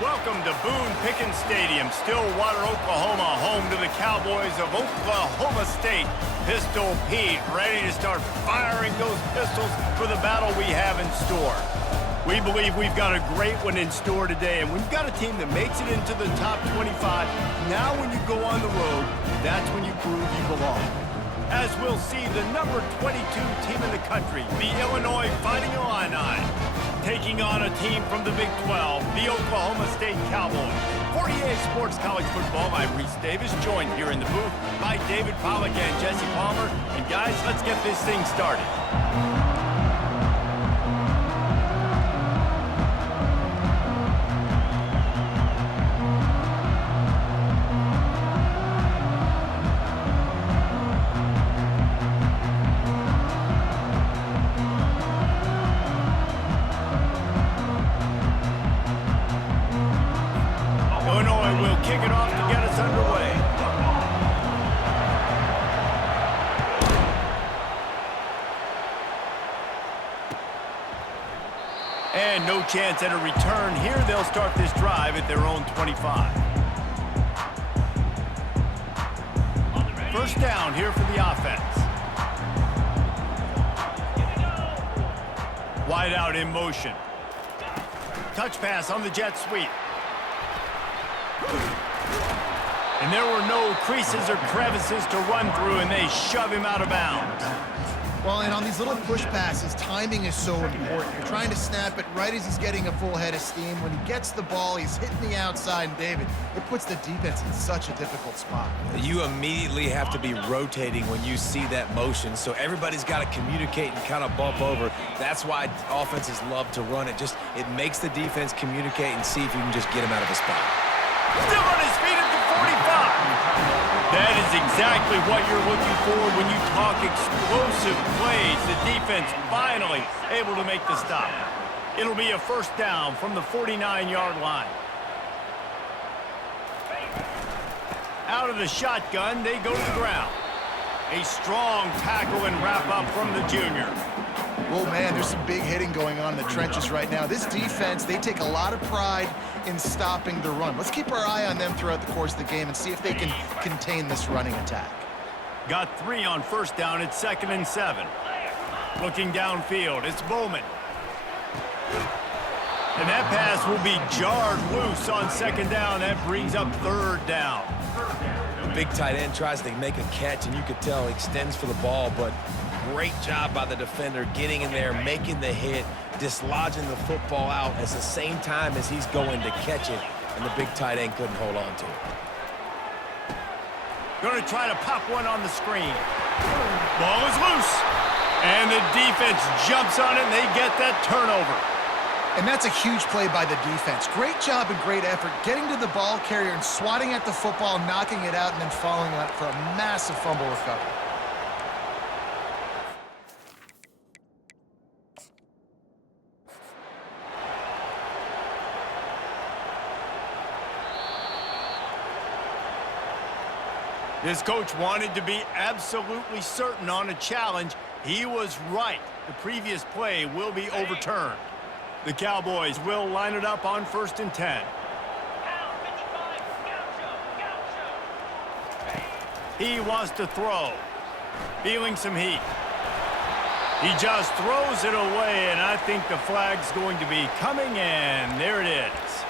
Welcome to Boone Pickens Stadium, Stillwater, Oklahoma, home to the Cowboys of Oklahoma State. Pistol Pete ready to start firing those pistols for the battle we have in store. We believe we've got a great one in store today, and we've got a team that makes it into the top 25. Now when you go on the road, that's when you prove you belong. As we'll see, the number 22 team in the country, the Illinois Fighting Illini, taking on a team from the Big 12, the Oklahoma State Cowboys. For EA Sports College Football, I'm Reese Davis, joined here in the booth by David Pollack and Jesse Palmer. And guys, let's get this thing started. Kick it off to get us underway. And no chance at a return here. They'll start this drive at their own 25. First down here for the offense. Wide out in motion. Touch pass on the jet sweep. And there were no creases or crevices to run through, and they shove him out of bounds. Well, and on these little push passes, timing is so important. You're trying to snap it right as he's getting a full head of steam. When he gets the ball, he's hitting the outside, and David, it puts the defense in such a difficult spot. You immediately have to be rotating when you see that motion, so everybody's got to communicate and kind of bump over. That's why offenses love to run it. It makes the defense communicate and see if you can just get him out of his spot. Still on his feet at the 45. That is exactly what you're looking for when you talk explosive plays. The defense finally able to make the stop. It'll be a first down from the 49-yard line. Out of the shotgun, they go to the ground. A strong tackle and wrap up from the junior. Whoa, man, there's some big hitting going on in the trenches right now. This defense, they take a lot of pride in stopping the run. Let's keep our eye on them throughout the course of the game and see if they can contain this running attack. Got 3 on first down. It's 2nd and 7. Looking downfield, it's Bowman. And that pass will be jarred loose on 2nd down. That brings up 3rd down. The big tight end tries to make a catch, and you could tell he extends for the ball, but great job by the defender getting in there, making the hit, dislodging the football out at the same time as he's going to catch it, and the big tight end couldn't hold on to it. Going to try to pop one on the screen. Ball is loose. And the defense jumps on it, and they get that turnover. And that's a huge play by the defense. Great job and great effort getting to the ball carrier and swatting at the football, knocking it out, and then following up for a massive fumble recovery. This coach wanted to be absolutely certain on a challenge. He was right. The previous play will be overturned. The Cowboys will line it up on 1st and 10. He wants to throw. Feeling some heat. He just throws it away, and I think the flag's going to be coming in. There it is.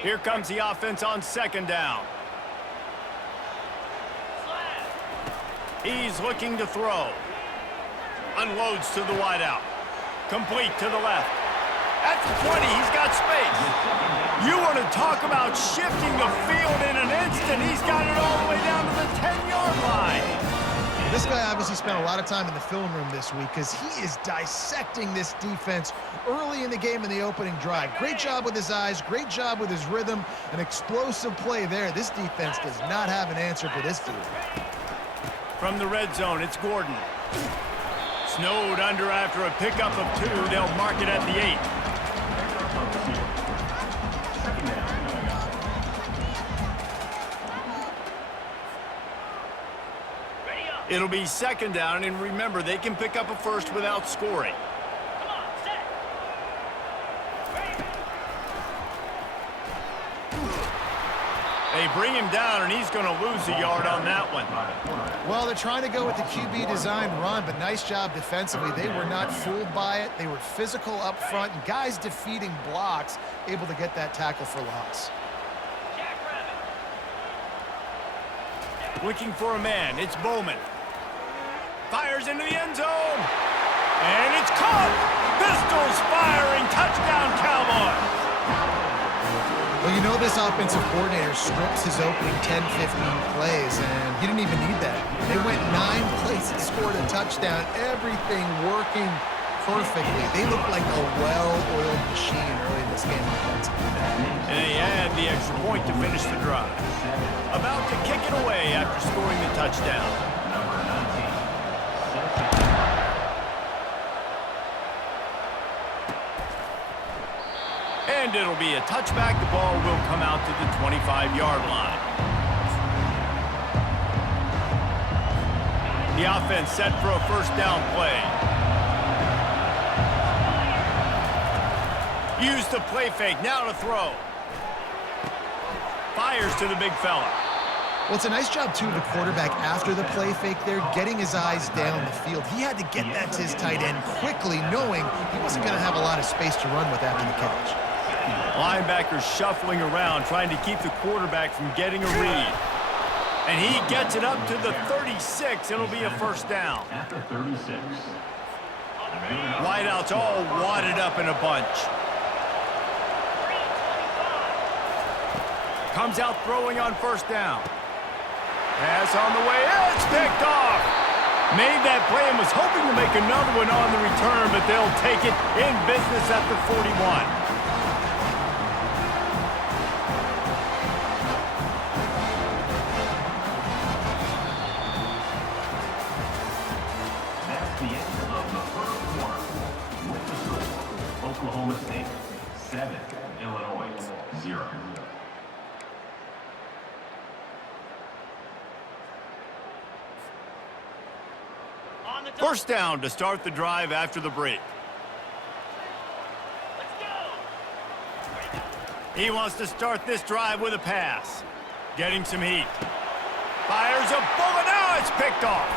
Here comes the offense on 2nd down. He's looking to throw. Unloads to the wideout. Complete to the left. At the 20, he's got space. You want to talk about shifting the field in an instant. He's got it all the way down to the 10-yard line. This guy obviously spent a lot of time in the film room this week because he is dissecting this defense early in the game in the opening drive. Great job with his eyes, great job with his rhythm, an explosive play there. This defense does not have an answer for this dude. From the red zone, it's Gordon. Snowed under after a pickup of 2. They'll mark it at the 8. It'll be second down, and remember, they can pick up a first without scoring. They bring him down, and he's going to lose a yard on that one. Well, they're trying to go with the QB design run, but nice job defensively. They were not fooled by it. They were physical up front, and guys defeating blocks, able to get that tackle for loss. Looking for a man. It's Bowman. Fires into the end zone. And it's caught. Pistols firing. Touchdown, Cowboys. Well, you know this offensive coordinator strips his opening 10, 15 plays, and he didn't even need that. They went 9 plays and scored a touchdown. Everything working perfectly. They look like a well-oiled machine early in this game offensively. And they add the extra point to finish the drive. About to kick it away after scoring the touchdown. And it'll be a touchback. The ball will come out to the 25-yard line. The offense set for a first down play. Use the play fake. Now to throw. Fires to the big fella. Well, it's a nice job, too, of the quarterback after the play fake there, getting his eyes down the field. He had to get that to his tight end quickly, knowing he wasn't going to have a lot of space to run with after the catch. Linebackers shuffling around, trying to keep the quarterback from getting a read. And he gets it up to the 36. It'll be a first down. At the 36. Wideouts all wadded up in a bunch. Comes out throwing on first down. Pass on the way. It's picked off. Made that play and was hoping to make another one on the return, but they'll take it in business at the 41. That's the end of the first quarter. Oklahoma State 7, Illinois 0. First down to start the drive after the break. He wants to start this drive with a pass. Getting some heat. Fires a bullet. Now it's picked off.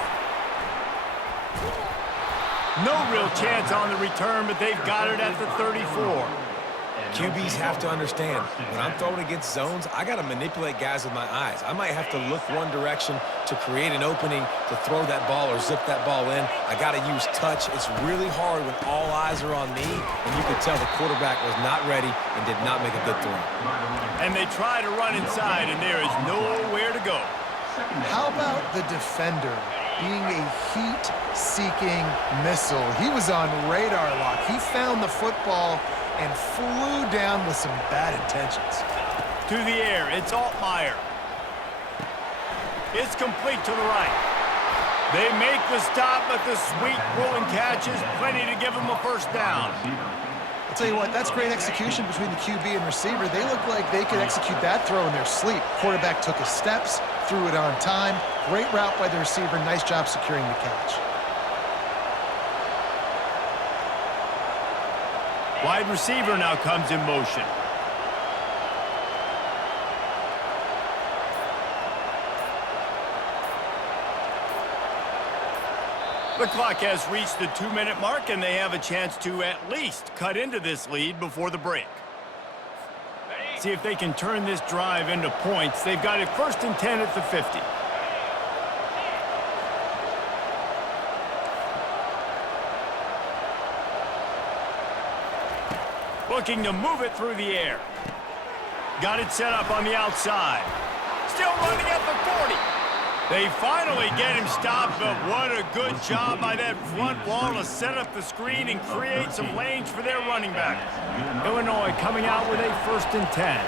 No real chance on the return, but they've got it at the 34. QBs have to understand, when I'm throwing against zones, I got to manipulate guys with my eyes. I might have to look one direction to create an opening to throw that ball or zip that ball in. I got to use touch. It's really hard when all eyes are on me, and you could tell the quarterback was not ready and did not make a good throw. And they try to run inside, and there is nowhere to go. How about the defender being a heat-seeking missile? He was on radar lock. He found the football and flew down with some bad intentions. To the air, it's Altmaier. It's complete to the right. They make the stop, but the sweet rolling catch is plenty to give them a first down. I'll tell you what, that's great execution between the QB and receiver. They look like they could execute that throw in their sleep. Quarterback took his steps, threw it on time. Great route by the receiver. Nice job securing the catch. Wide receiver now comes in motion. The clock has reached the 2-minute mark, and they have a chance to at least cut into this lead before the break. See if they can turn this drive into points. They've got it 1st and 10 at the 50. Looking to move it through the air. Got it set up on the outside. Still running at the 40. They finally get him stopped, but what a good job by that front wall to set up the screen and create some lanes for their running back. Illinois coming out with a 1st and 10.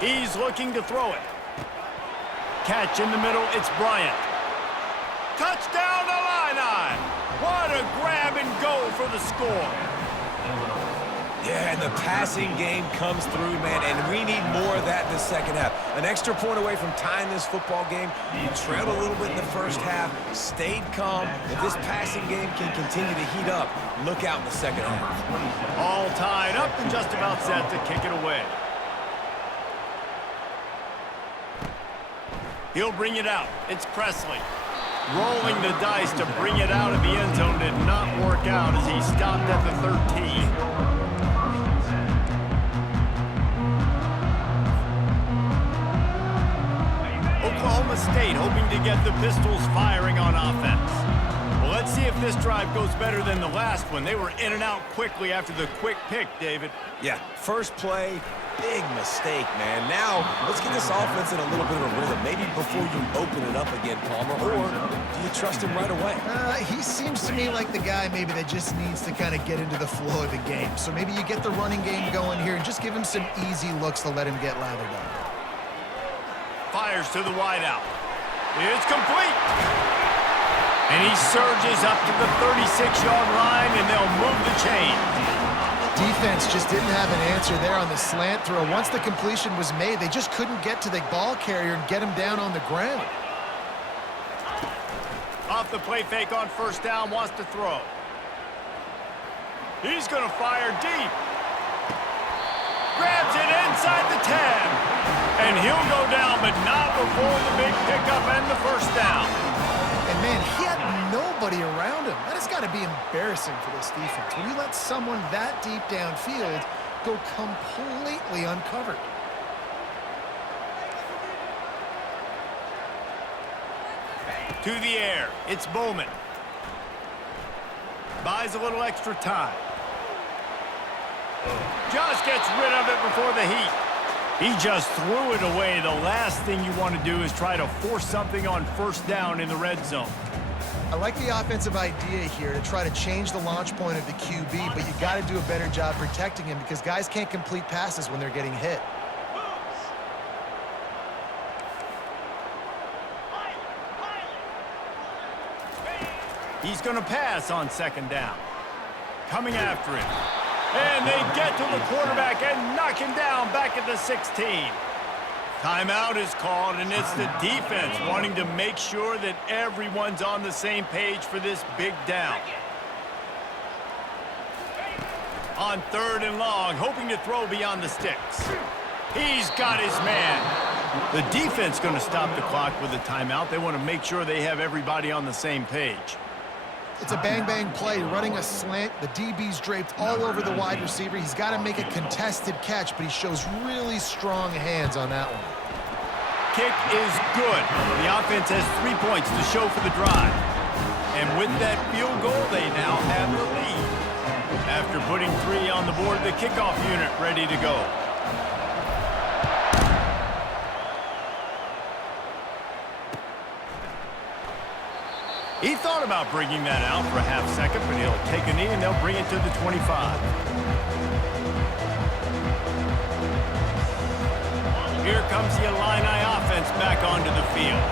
He's looking to throw it. Catch in the middle, it's Bryant. Touchdown Illini! What a grab and go for the score. Yeah, and the passing game comes through, man, and we need more of that in the second half. An extra point away from tying this football game. You trailed a little bit in the first half, stayed calm. If this passing game can continue to heat up, look out in the second half. All tied up and just about set to kick it away. He'll bring it out. It's Presley. Rolling the dice to bring it out of the end zone did not work out as he stopped at the 13. Oklahoma State hoping to get the Pistols firing on offense. Well, let's see if this drive goes better than the last one. They were in and out quickly after the quick pick, David. Yeah, first play, big mistake, man. Now, let's get this offense in a little bit of a rhythm. Maybe before you open it up again, Palmer, or do you trust him right away? He seems to me like the guy maybe that just needs to kind of get into the flow of the game. So maybe you get the running game going here and just give him some easy looks to let him get lathered up. Fires to the wideout. It's complete. And he surges up to the 36-yard line, and they'll move the chain. Defense just didn't have an answer there on the slant throw. Once the completion was made, they just couldn't get to the ball carrier and get him down on the ground. Off the play fake on first down, wants to throw. He's going to fire deep. Grabs it inside the 10. And he'll go down, but not before the big pickup and the first down. And, man, he had nobody around him. That has got to be embarrassing for this defense. When you let someone that deep downfield go completely uncovered. To the air. It's Bowman. Buys a little extra time. Just gets rid of it before the heat. He just threw it away. The last thing you want to do is try to force something on first down in the red zone. I like the offensive idea here to try to change the launch point of the QB, but you got to do a better job protecting him because guys can't complete passes when they're getting hit. He's going to pass on second down. Coming after him. And they get to the quarterback and knock him down back at the 16. Timeout is called, and it's the defense wanting to make sure that everyone's on the same page for this big down. On third and long, hoping to throw beyond the sticks. He's got his man. The defense going to stop the clock with a timeout. They want to make sure they have everybody on the same page. It's a bang-bang play, running a slant. The DB's draped all over the wide receiver. He's got to make a contested catch, but he shows really strong hands on that one. Kick is good. The offense has 3 points to show for the drive. And with that field goal, they now have the lead. After putting 3 on the board, the kickoff unit ready to go. He thought about bringing that out for a half second, but he'll take a knee and they'll bring it to the 25. Here comes the Illini offense back onto the field.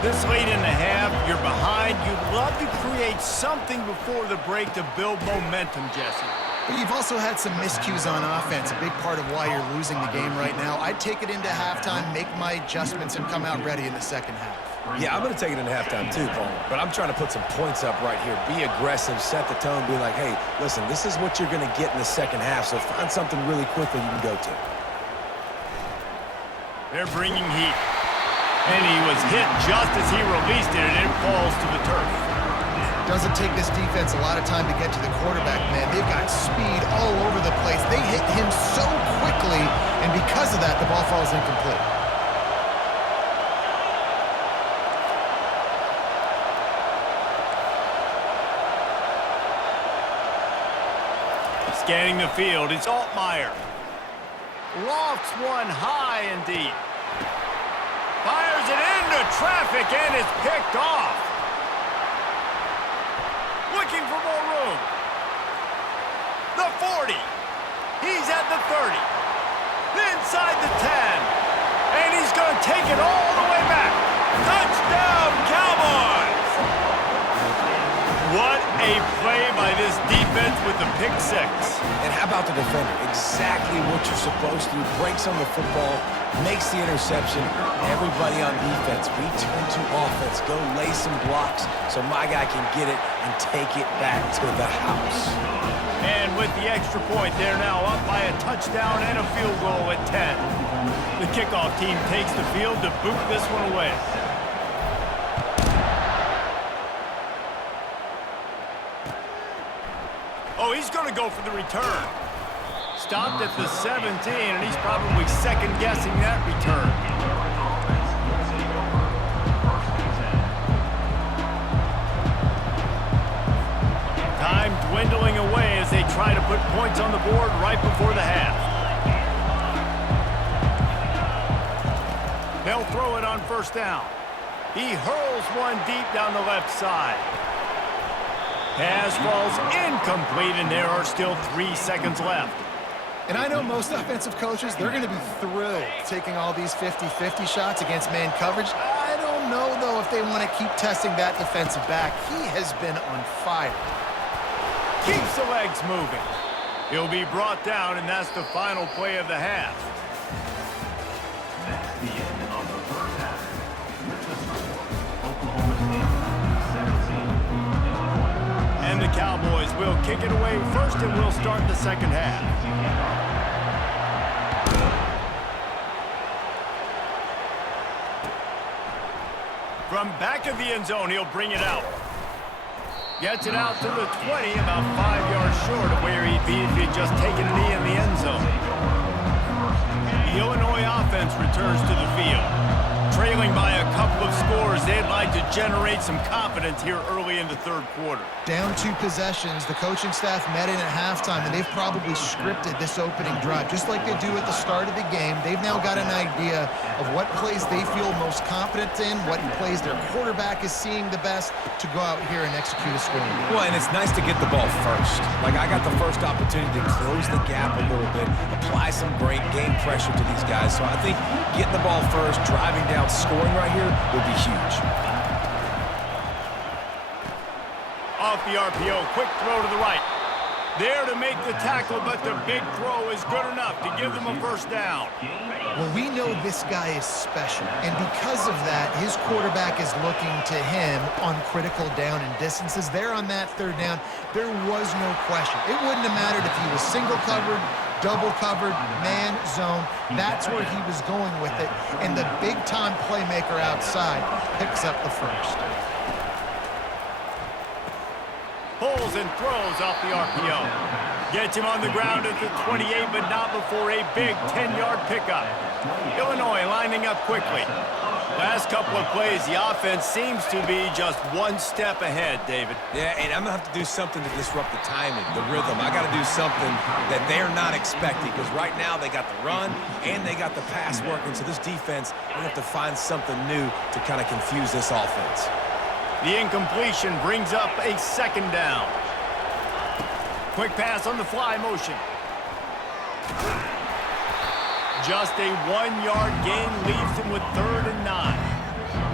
This late in the half, you're behind. You'd love to create something before the break to build momentum, Jesse. But you've also had some miscues on offense, a big part of why you're losing the game right now. I'd take it into halftime, make my adjustments, and come out ready in the second half. Yeah, I'm going to take it into halftime too, Paul. But I'm trying to put some points up right here. Be aggressive, set the tone, be like, hey, listen, this is what you're going to get in the second half, so find something really quickly you can go to. They're bringing heat. And he was hit just as he released it, and it falls to the turf. Doesn't take this defense a lot of time to get to the quarterback, man. They've got speed all over the place. They hit him so quickly, and because of that, the ball falls incomplete. Scanning the field, it's Altmaier. Lofts one high and deep. Fires it into traffic and it's picked off. Looking for more room. The 40. He's at the 30. Inside the 10. And he's going to take it all the way back. Touchdown, Cowboys! What a play by this defense with the pick six. And how about the defender? Exactly what you're supposed to do. Breaks on the football, makes the interception. Everybody on defense, we turn to offense. Go lay some blocks so my guy can get it and take it back to the house. And with the extra point, they're now up by a touchdown and a field goal at 10. The kickoff team takes the field to boot this one away. Oh, he's going to go for the return. Stopped at the 17, and he's probably second-guessing that return. Time dwindling away as they try to put points on the board right before the half. They'll throw it on first down. He hurls one deep down the left side. Pass falls incomplete, and there are still 3 seconds left. And I know most offensive coaches, they're going to be thrilled taking all these 50-50 shots against man coverage. I don't know, though, if they want to keep testing that defensive back. He has been on fire. Keeps the legs moving. He'll be brought down, and that's the final play of the half. That's the end of the first half. With the score, Oklahoma State 17, Illinois. And the Cowboys will kick it away first, and we'll start the second half. From back of the end zone, he'll bring it out. Gets it out to the 20, about 5 yards short of where he'd be if he'd just taken a knee in the end zone. The Illinois offense returns to the field. Trailing by a couple of scores, they'd like to generate some confidence here early in the third quarter. Down 2 possessions, the coaching staff met in at halftime, and they've probably scripted this opening drive. Just like they do at the start of the game, they've now got an idea of what plays they feel most confident in, what plays their quarterback is seeing the best to go out here and execute a scoring. Well, and it's nice to get the ball first. Like, I got the first opportunity to close the gap a little bit, apply some great game pressure to these guys. So I think getting the ball first, driving down, scoring right here would be huge. Off the RPO, quick throw to the right. There to make the tackle, but the big throw is good enough to give them a first down. Well, we know this guy is special, and because of that, his quarterback is looking to him on critical down and distances. There on that third down, there was no question. It wouldn't have mattered if he was single covered, double covered, man, zone. That's where he was going with it, and the big-time playmaker outside picks up the first. Pulls and throws off the RPO. Gets him on the ground at the 28, but not before a big 10-yard pickup. Illinois lining up quickly. Last couple of plays, the offense seems to be just one step ahead, David. Yeah, and I'm going to have to do something to disrupt the timing, the rhythm. I got to do something that they're not expecting, because right now they got the run and they got the pass working. So this defense, they have to find something new to kind of confuse this offense. The incompletion brings up a second down. Quick pass on the fly motion. Just a 1-yard gain leaves him with 3rd and 9.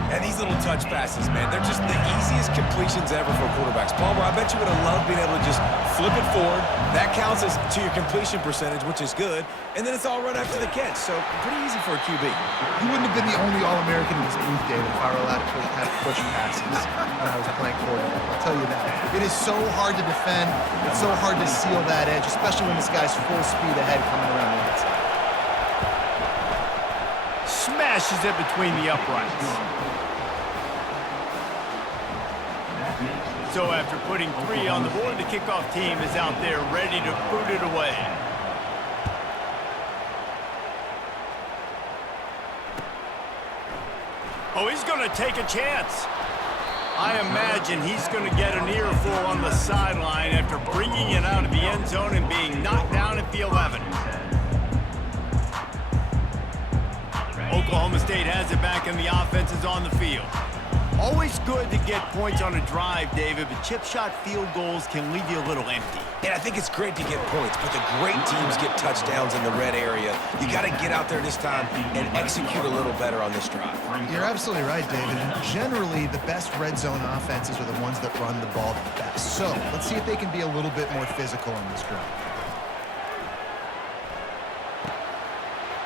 And these little touch passes, man, they're just the easiest completions ever for quarterbacks. Palmer, I bet you would have loved being able to just flip it forward. That counts as to your completion percentage, which is good. And then it's all right after the catch. So pretty easy for a QB. He wouldn't have been the only All-American in this booth, David, if I were allowed to have push passes when I was playing quarterback. I'll tell you that. It is so hard to defend. It's so hard to seal that edge, especially when this guy's full speed ahead coming around the outside. Smashes it between the uprights. So after putting 3 on the board, the kickoff team is out there ready to boot it away. Oh, he's going to take a chance. I imagine he's going to get an earful on the sideline after bringing it out of the end zone and being knocked down at the 11. Oklahoma State has it back and the offense is on the field. Always good to get points on a drive, David, but chip shot field goals can leave you a little empty. And I think it's great to get points, but the great teams get touchdowns in the red area. You got to get out there this time and execute a little better on this drive. You're absolutely right, David. And generally, the best red zone offenses are the ones that run the ball the best. So let's see if they can be a little bit more physical on this drive.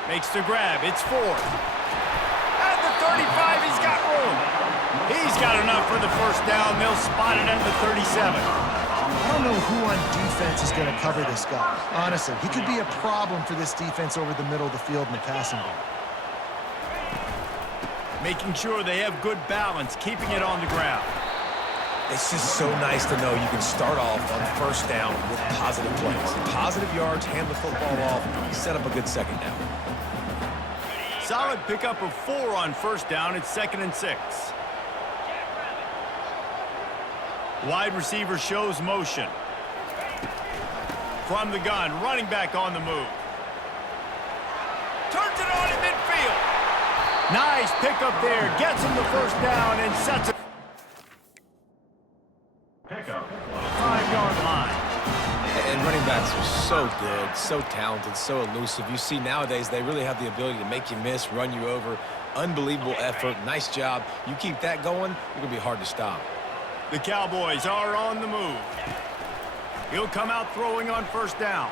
Makes the grab. It's fourth. At the 35, he's got room. He's got enough for the first down. They'll spot it at the 37. I don't know who on defense is going to cover this guy. Honestly, he could be a problem for this defense over the middle of the field in the passing game. Making sure they have good balance, keeping it on the ground. It's just so nice to know you can start off on first down with positive plays. Positive yards, hand the football off, set up a good second down. Solid pickup of 4 on first down. It's 2nd and 6. Wide receiver shows motion. From the gun, running back on the move. Turns it on in midfield. Nice pickup there. Gets him the first down and sets it. Pickup. 5-yard line. And running backs are so good, so talented, so elusive. You see nowadays they really have the ability to make you miss, run you over. Unbelievable effort. Nice job. You keep that going, you're going to be hard to stop. The Cowboys are on the move. He'll come out throwing on first down.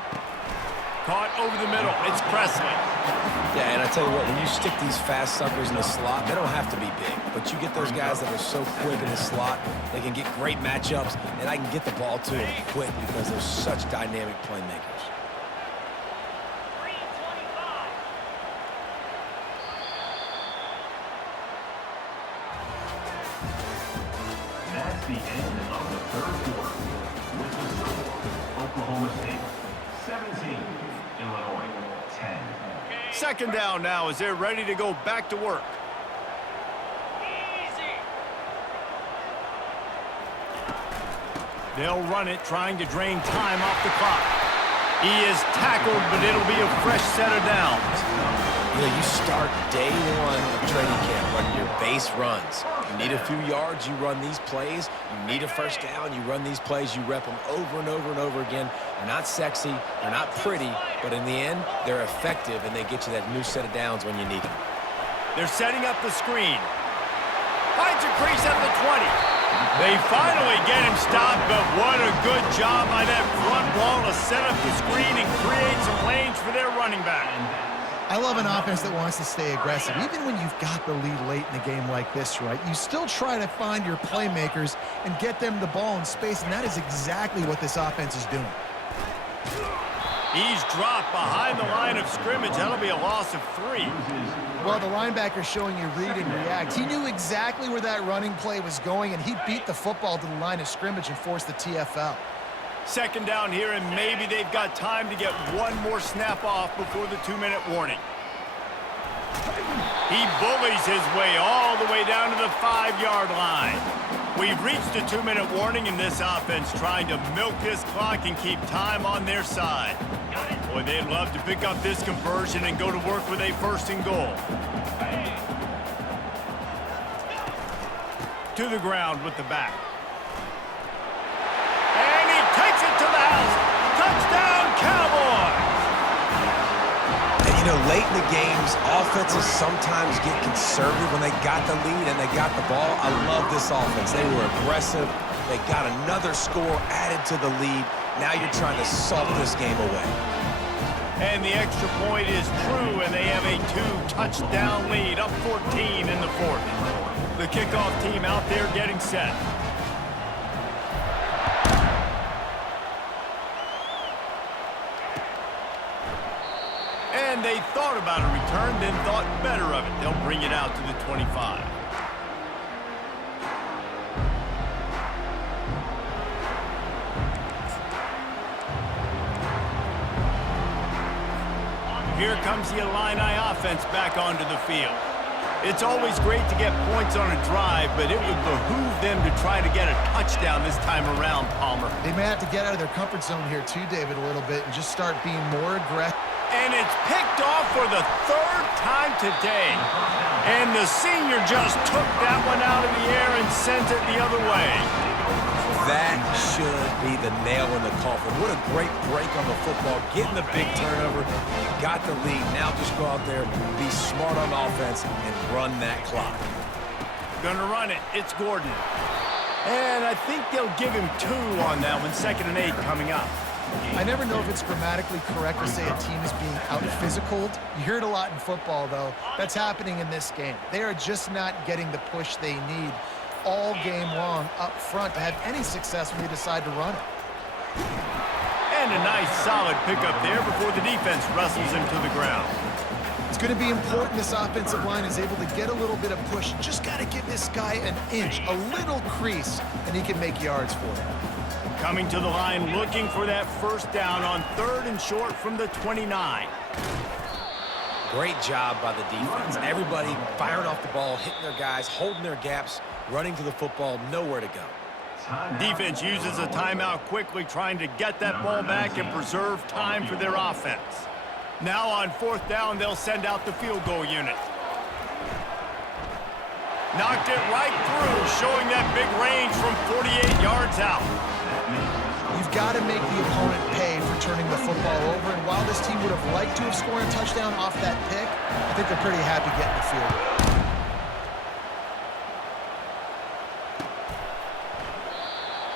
Caught over the middle. It's Presley. Yeah, and I tell you what, when you stick these fast suckers in the slot, they don't have to be big. But you get those guys that are so quick in the slot, they can get great matchups, and I can get the ball to them quick because they're such dynamic playmakers. That's the end of the third quarter. With the score, Oklahoma State 17, Illinois 10. 2nd down now as they're ready to go back to work. They'll run it, trying to drain time off the clock. He is tackled, but it'll be a fresh set of downs. You know, you start day one of training camp running your base runs. You need a few yards, you run these plays. You need a first down, you run these plays. You rep them over and over and over again. They're not sexy, they're not pretty, but in the end, they're effective, and they get you that new set of downs when you need them. They're setting up the screen. Finds a crease at the 20. They finally get him stopped, but what a good job by that front wall to set up the screen and create some lanes for their running back. I love an offense that wants to stay aggressive. Even when you've got the lead late in the game like this, right, you still try to find your playmakers and get them the ball in space, and that is exactly what this offense is doing. He's dropped behind the line of scrimmage. That'll be a loss of 3. Well, the linebacker's showing you read and react. He knew exactly where that running play was going, and he beat the football to the line of scrimmage and forced the TFL. 2nd down here, and maybe they've got time to get one more snap off before the 2-minute warning. He bullies his way all the way down to the 5-yard line. We've reached a 2-minute warning in this offense, trying to milk this clock and keep time on their side. Boy, they'd love to pick up this conversion and go to work with a 1st and goal. To the ground with the back. And he takes it to the house. Touchdown, Cowboys! And you know, late in the games, offenses sometimes get conservative when they got the lead and they got the ball. I love this offense. They were aggressive. They got another score added to the lead. Now you're trying to salt this game away. And the extra point is true, and they have a 2-touchdown lead, up 14 in the 4th. The kickoff team out there getting set. And they thought about a return, then thought better of it. They'll bring it out to the 25. Here comes the Illini offense back onto the field. It's always great to get points on a drive, but it would behoove them to try to get a touchdown this time around, Palmer. They may have to get out of their comfort zone here too, David, a little bit and just start being more aggressive. And it's picked off for the 3rd time today. And the senior just took that one out of the air and sent it the other way. That should be the nail in the coffin. What a great break on the football. Getting the big turnover. You got the lead. Now just go out there, be smart on offense, and run that clock. Gonna run it. It's Gordon. And I think they'll give him 2 on that one. 2nd and 8 coming up. I never know if it's grammatically correct to say a team is being out-physicaled. You hear it a lot in football, though. That's happening in this game. They are just not getting the push they need all game long up front to have any success when they decide to run it. And a nice solid pickup there before the defense wrestles him to the ground. It's going to be important this offensive line is able to get a little bit of push. Just got to give this guy an inch, a little crease, and he can make yards for it. Coming to the line, looking for that first down on 3rd and short from the 29. Great job by the defense. Everybody firing off the ball, hitting their guys, holding their gaps, running to the football, nowhere to go. Defense uses a timeout quickly, trying to get that ball back and preserve time for their offense. Now on 4th down, they'll send out the field goal unit. Knocked it right through, showing that big range from 48 yards out. You've got to make the opponent pay for turning the football over, and while this team would have liked to have scored a touchdown off that pick, I think they're pretty happy getting the field.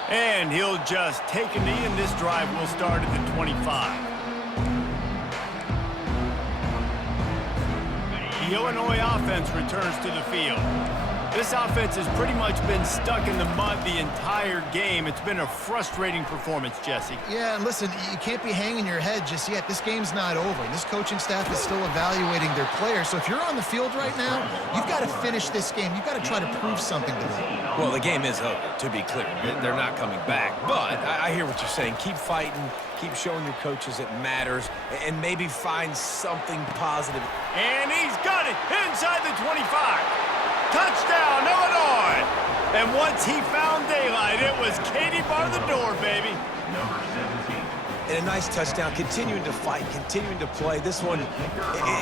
And he'll just take a knee, and this drive will start at the 25. The Illinois offense returns to the field. This offense has pretty much been stuck in the mud the entire game. It's been a frustrating performance, Jesse. Yeah, and listen, you can't be hanging your head just yet. This game's not over. This coaching staff is still evaluating their players. So if you're on the field right now, you've got to finish this game. You've got to try to prove something to them. Well, the game is over, to be clear. They're not coming back. But I hear what you're saying. Keep fighting. Keep showing your coaches it matters. And maybe find something positive. And he's got it inside the 25. Touchdown, Illinois! And once he found daylight, it was Katie bar the door, baby. Number 17. And a nice touchdown, continuing to fight, continuing to play. This one,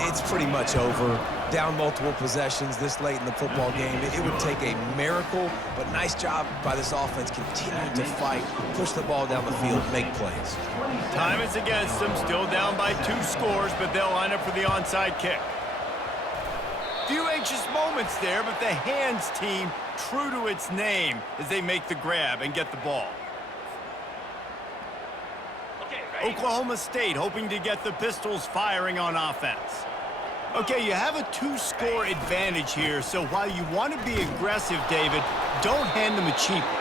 it's pretty much over. Down multiple possessions this late in the football game. It would take a miracle, but nice job by this offense continuing to fight, push the ball down the field, make plays. Time is against them, still down by 2 scores, but they'll line up for the onside kick. Few anxious moments there, but the hands team true to its name as they make the grab and get the ball. Oklahoma State hoping to get the Pistols firing on offense. Okay, you have a 2-score advantage here, so while you want to be aggressive, David, don't hand them a cheap one.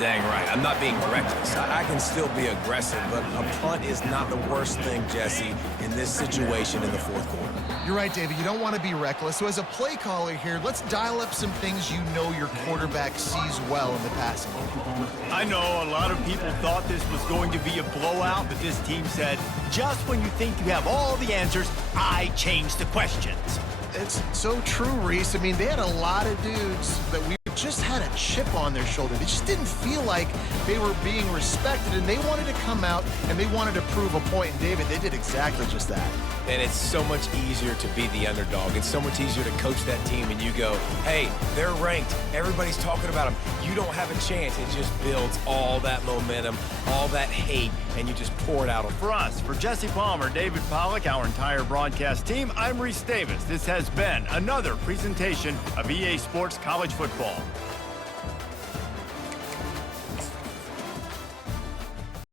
Dang right. I'm not being reckless. I can still be aggressive, but a punt is not the worst thing, Jesse, in this situation in the 4th quarter. You're right, David. You don't want to be reckless. So as a play caller here, let's dial up some things you know your quarterback sees well in the passing game. I know a lot of people thought this was going to be a blowout, but this team said, just when you think you have all the answers, I change the questions. It's so true, Reese. I mean, they had a lot of dudes that we just had a chip on their shoulder. They just didn't feel like they were being respected, and they wanted to come out and they wanted to prove a point. And David, they did exactly just that. And it's so much easier to be the underdog. It's so much easier to coach that team and you go, hey, they're ranked. Everybody's talking about them. You don't have a chance. It just builds all that momentum, all that hate, and you just pour it out. For us, for Jesse Palmer, David Pollack, our entire broadcast team, I'm Reese Davis. This has been another presentation of EA Sports College Football.